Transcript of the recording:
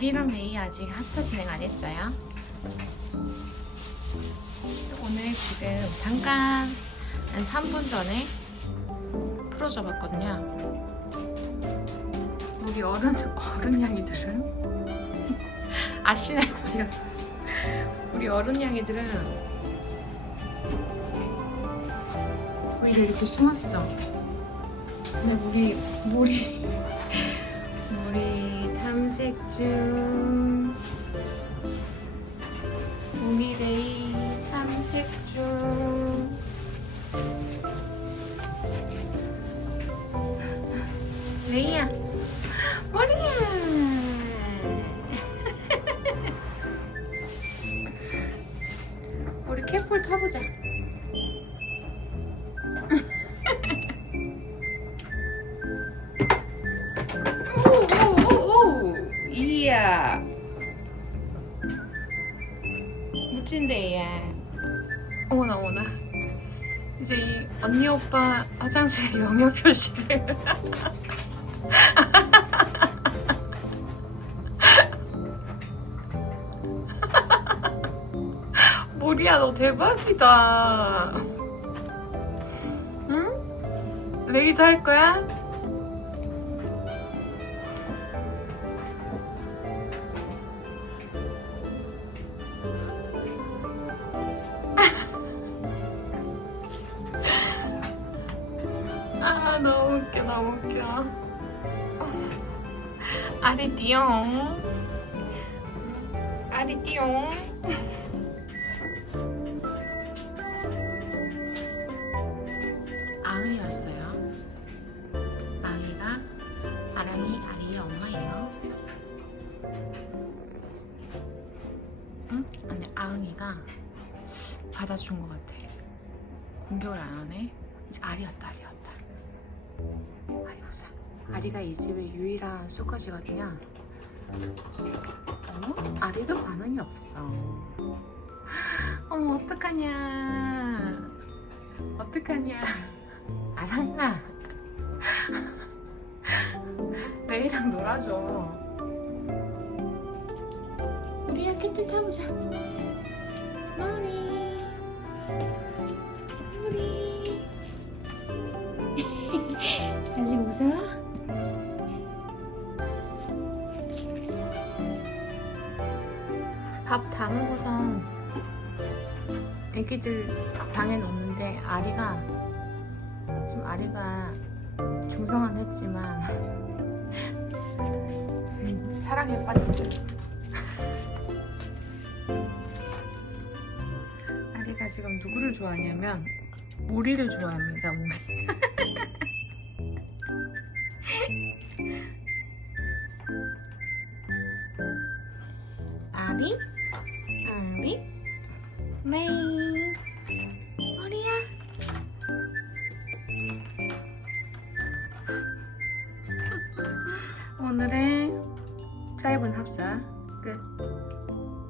우리랑 레이 아직 합사 진행 안 했어요. 오늘 지금 잠깐 한 3분 전에 풀어줘 봤거든요. 우리 어른 어른 양이들은 아시나요 어디 갔어? 우리 어른 양이들은 오히려 이렇게 숨었어. 근데 우리 물이 우리 탐색 중. 우리 레이 탐색 중. 레이야. 머리야. 우리 캣볼 타보자 야. 얘. 어머나 어머나. 이제 이 언니 오빠 화장실 영역 표시를. 모리야 너 대박이다. 응? 레이도 할 거야? 너무 웃겨 너무 웃겨. 아리띠용. 아리띠용. 아은이 왔어요. 아은이가 아랑이 아리의 엄마예요. 응? 근데 아은이가 받아준 것 같아. 공격을 안 하네. 이제 아리 왔다 아리 왔다. 아리 보자 아리가 이 집의 유일한 수컷이거든요. 어? 아리도 반응이 없어. 어머 어떡하냐. 어떡하냐. 알았나 레이랑 놀아줘. 우리야 캐트 타보자. 머니 밥 다 먹어서 애기들 방에 놓는데 아리가 지금 아리가 중성은 했지만 지금 사랑에 빠졌어요. 아리가 지금 누구를 좋아하냐면 모리를 좋아합니다. 모리. 머리야. 오늘의 짧은 합사 끝.